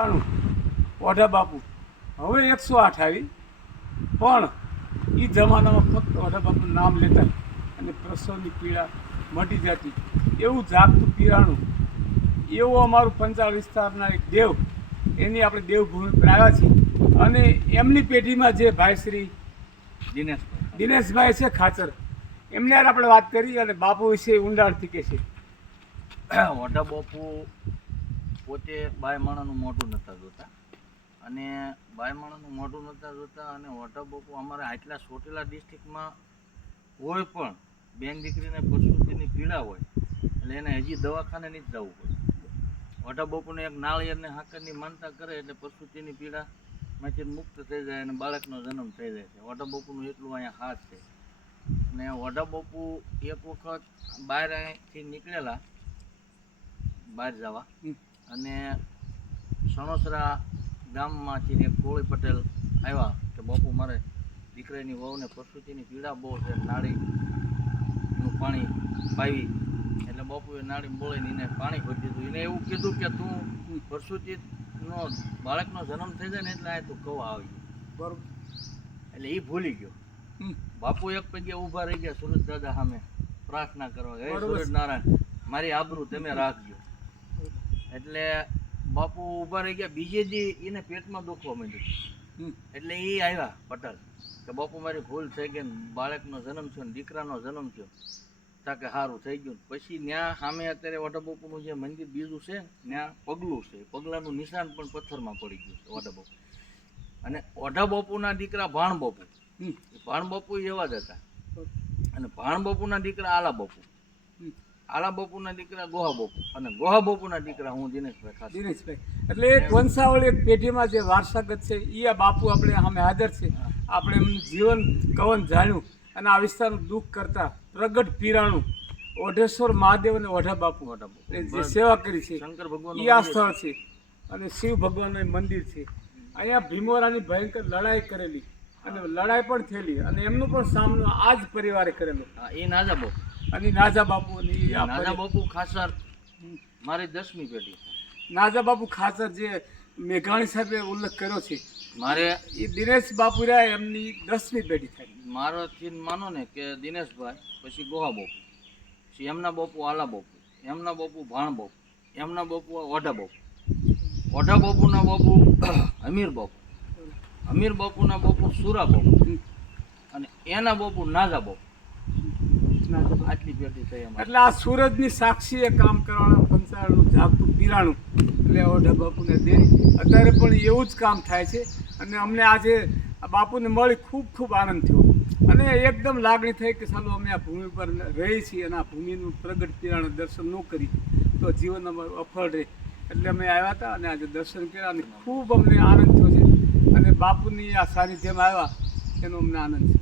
95 ઓઢા બાપુ હવે 108 આવી, પણ એ જમાનામાં ફક્ત ઓઢા બાપુનું નામ લેતા અને પ્રસવની પીડા મટી જતી, એવું જાગતું પીરાણું, એવું અમારું પંચાળ વિસ્તારના એક દેવ, એની આપણે દેવભૂમિ પર આવ્યા છીએ. અને એમની પેઢીમાં જે ભાઈ શ્રી દિનેશભાઈ છે ખાચર, એમને યાર આપણે વાત કરી અને બાપુ વિશે ઊંડાણથી કહે છે. ઓઢા બાપુ પોતે બાય માણાનું મોઢું નહોતા જોતા, અને બાય માણાનું મોઢું નહોતા જોતા, અને ઓઢા બાપુ અમારા આટલા ચોટીલા ડિસ્ટ્રિક્ટમાં કોઈ પણ બેન દીકરીને પ્રસૂતિની પીડા હોય એટલે એને હજી દવાખાને નહીં જ જવું પડે. ઓઢા બાપુને એક નાળિયેરને હાકરની માનતા કરે એટલે પ્રસૂતિની પીડામાંથી મુક્ત થઈ જાય અને બાળકનો જન્મ થઈ જાય છે. ઓઢા બાપુનું એટલું અહીંયા હાથ છે. અને ઓઢા બાપુ એક વખત બહાર અહીંથી નીકળેલા બહાર જવા, અને સણોસરા ગામમાંથી એક કોળી પટેલ આવ્યા કે બાપુ મારે દીકરાની વહુને પ્રસૂતિની પીડા બહુ છે, નાળીનું પાણી પાવી. એટલે બાપુએ નાળી બોળીને એને પાણી ભરી દીધું. એને એવું કીધું કે તું પ્રસૂતિનો બાળકનો જન્મ થઈ જાય ને એટલે આ તું કવા આવી. બરાબર. એટલે એ ભૂલી ગયો. બાપુ એક પગે ઊભા રહી ગયા સુરજ દાદા સામે પ્રાર્થના કરવા, હે સુરજ નારાયણ મારી આબરૂ તમે રાખજો. એટલે બાપુ ઊભા રહી ગયા. બીજે દી એને પેટમાં દુખવા માંડ્યું. એટલે એ આવ્યા પટેલ કે બાપુ મારી ભૂલ થઈ ગઈ, બાળકનો જન્મ થયો ને દીકરાનો જન્મ થયો, તાકે સારું થઈ ગયું. પછી ત્યાં સામે અત્યારે ઓઢા બાપુનું જે મંદિર બીજું છે ત્યાં પગલું છે, પગલાનું નિશાન પણ પથ્થરમાં પડી ગયું છે ઓઢા બાપુ. અને ઓઢા બાપુના દીકરા ભાણ બાપુ, ભાણ બાપુ એવા જ હતા. અને ભાણ બાપુના દીકરા આલા બાપુ, આલા બાપુના દીકરા ગોહા બાપુ, અને ગોહા બાપુના દીકરા હું દિનેશભાઈ ખાસ. દિનેશભાઈ એટલે એક વંશાવળી, એક પેઢીમાં જે વારસાગત છે એ આ બાપુ આપણે સામે હાજર છે. આપણે એમનું જીવન કવન જાણ્યું અને આ વિસ્તારનું દુઃખ કરતા પ્રગટ પીરાણું ઓઢેશ્વર મહાદેવ અને ઓઢા બાપુ જે સેવા કરી છે શંકર ભગવાન એ આ સ્થળ છે. અને શિવ ભગવાનનું મંદિર છે. અહીંયા ભીમોરાની ભયંકર લડાઈ કરેલી અને લડાઈ પણ થયેલી, અને એમનો પણ સામનો આ જ પરિવારે કરેલો. એ નાજા બાપુ, અને નાજા બાપુ, નાજા બાપુ ખાસર મારી 10મી પેઢી. નાજા બાપુ ખાચર જે મેઘાણી સાહેબે ઉલ્લેખ કર્યો છે, મારે એ દિનેશ બાપુ રહ્યા એમની 10મી પેઢી થાય. મારાથી માનો ને કે દિનેશભાઈ, પછી ગોહા બાપુ, પછી એમના બાપુ આલા બાપુ, એમના બાપુ ભાણ બાપુ, એમના બાપુ ઓઢા બાપુ, ઓઢા બાપુના બાપુ હમીર બાપુ, હમીર બાપુના બાપુ સુરા બાપુ, અને એના બાપુ નાજા બાપુ. આટલી પેઢી થઈ અમારી. એટલે આ સૂરજની સાક્ષીએ કામ કરવાના પંચાળનું જાગતું પીરાણું એટલે ઓઢા બાપુને દેણી અત્યારે પણ એવું જ કામ થાય છે. અને અમને આજે આ બાપુને મળી ખૂબ ખૂબ આનંદ થયો અને એકદમ લાગણી થઈ કે ચાલો અમે આ ભૂમિ પર રહી છીએ અને આ ભૂમિનું પ્રગટ પીરાણું દર્શન ન કરી તો જીવન અમારું અફળ રહે. એટલે અમે આવ્યા હતા અને આજે દર્શન કર્યા અને ખૂબ અમને આનંદ થયો છે. અને બાપુની આ સાનિધ્યમાં આવ્યા એનો અમને આનંદ છે.